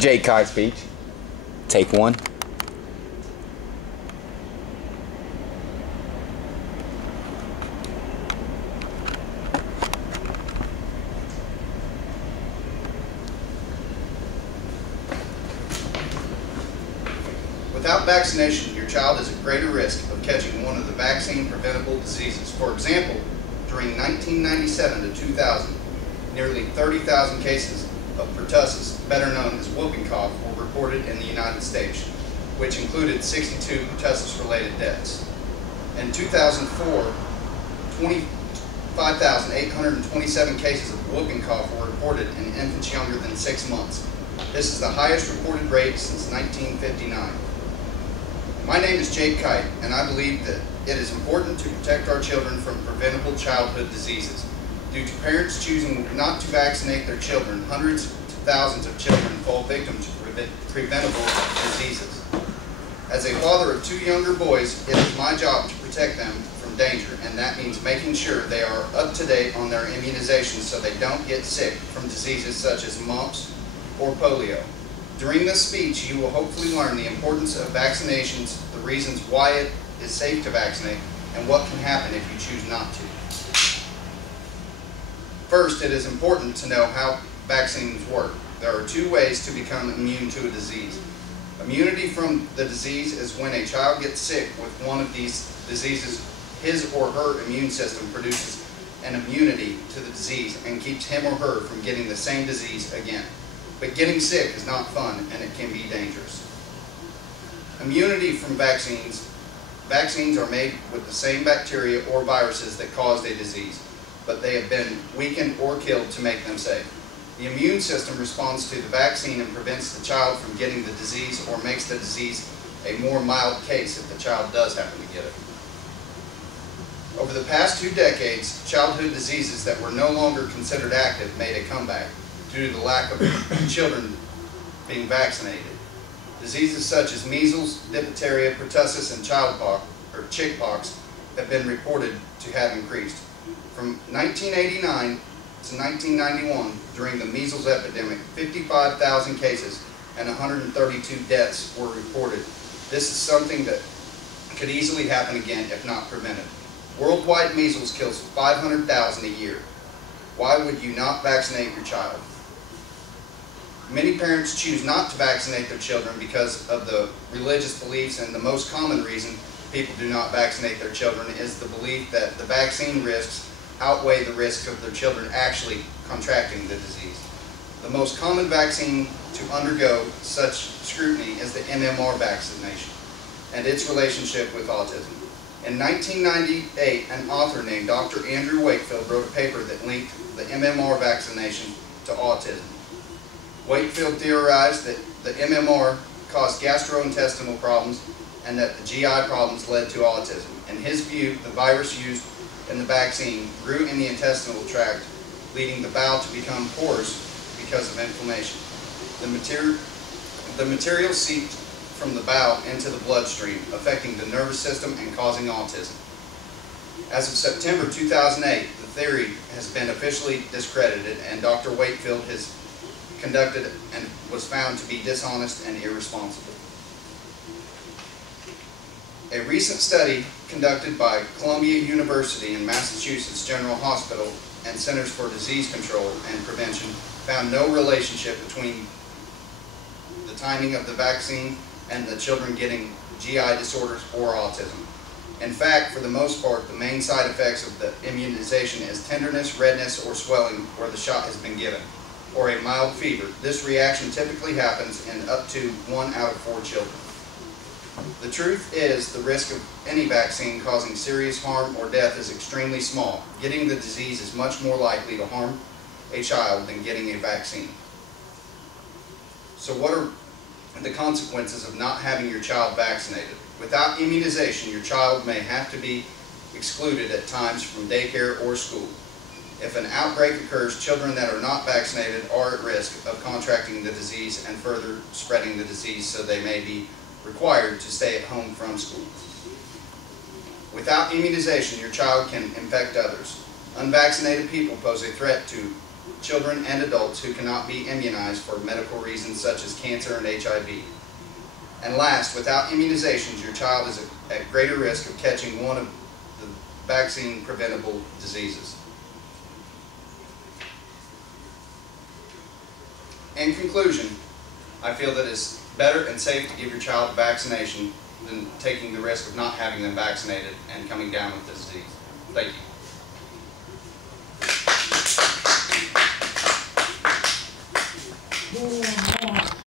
Jake Kite speech. Take one. Without vaccination, your child is at greater risk of catching one of the vaccine-preventable diseases. For example, during 1997 to 2000, nearly 30,000 cases of pertussis, better known as whooping cough, were reported in the United States, which included 62 pertussis-related deaths. In 2004, 25,827 cases of whooping cough were reported in infants younger than 6 months. This is the highest reported rate since 1959. My name is Jake Kite, and I believe that it is important to protect our children from preventable childhood diseases. Due to parents choosing not to vaccinate their children, hundreds to thousands of children fall victim to preventable diseases. As a father of 2 younger boys, it is my job to protect them from danger, and that means making sure they are up to date on their immunizations so they don't get sick from diseases such as mumps or polio. During this speech, you will hopefully learn the importance of vaccinations, the reasons why it is safe to vaccinate, and what can happen if you choose not to. First, it is important to know how vaccines work. There are 2 ways to become immune to a disease. Immunity from the disease is when a child gets sick with one of these diseases. His or her immune system produces an immunity to the disease and keeps him or her from getting the same disease again. But getting sick is not fun, and it can be dangerous. Immunity from vaccines. Vaccines are made with the same bacteria or viruses that caused a disease, but they have been weakened or killed to make them safe. The immune system responds to the vaccine and prevents the child from getting the disease or makes the disease a more mild case if the child does happen to get it. Over the past 2 decades, childhood diseases that were no longer considered active made a comeback due to the lack of children being vaccinated. Diseases such as measles, diphtheria, pertussis, and chickenpox have been reported to have increased. From 1989 to 1991, during the measles epidemic, 55,000 cases and 132 deaths were reported. This is something that could easily happen again if not prevented. Worldwide measles kills 500,000 a year. Why would you not vaccinate your child? Many parents choose not to vaccinate their children because of the religious beliefs, and the most common reason people do not vaccinate their children is the belief that the vaccine risks outweigh the risks of their children actually contracting the disease. The most common vaccine to undergo such scrutiny is the MMR vaccination and its relationship with autism. In 1998, an author named Dr. Andrew Wakefield wrote a paper that linked the MMR vaccination to autism. Wakefield theorized that the MMR caused gastrointestinal problems and that the GI problems led to autism. In his view, the virus used in the vaccine grew in the intestinal tract, leading the bowel to become porous because of inflammation. The material seeped from the bowel into the bloodstream, affecting the nervous system and causing autism. As of September 2008, the theory has been officially discredited, and Dr. Wakefield has conducted and was found to be dishonest and irresponsible. A recent study conducted by Columbia University and Massachusetts General Hospital and Centers for Disease Control and Prevention found no relationship between the timing of the vaccine and the children getting GI disorders or autism. In fact, for the most part, the main side effects of the immunization is tenderness, redness, or swelling where the shot has been given, or a mild fever. This reaction typically happens in up to 1 out of 4 children. The truth is, the risk of any vaccine causing serious harm or death is extremely small. Getting the disease is much more likely to harm a child than getting a vaccine. So what are the consequences of not having your child vaccinated? Without immunization, your child may have to be excluded at times from daycare or school. If an outbreak occurs, children that are not vaccinated are at risk of contracting the disease and further spreading the disease, so they may be required to stay at home from school. Without immunization, your child can infect others. Unvaccinated people pose a threat to children and adults who cannot be immunized for medical reasons such as cancer and HIV. And last, without immunizations, your child is at greater risk of catching one of the vaccine preventable diseases. In conclusion, I feel that it's better and safe to give your child a vaccination than taking the risk of not having them vaccinated and coming down with the disease. Thank you.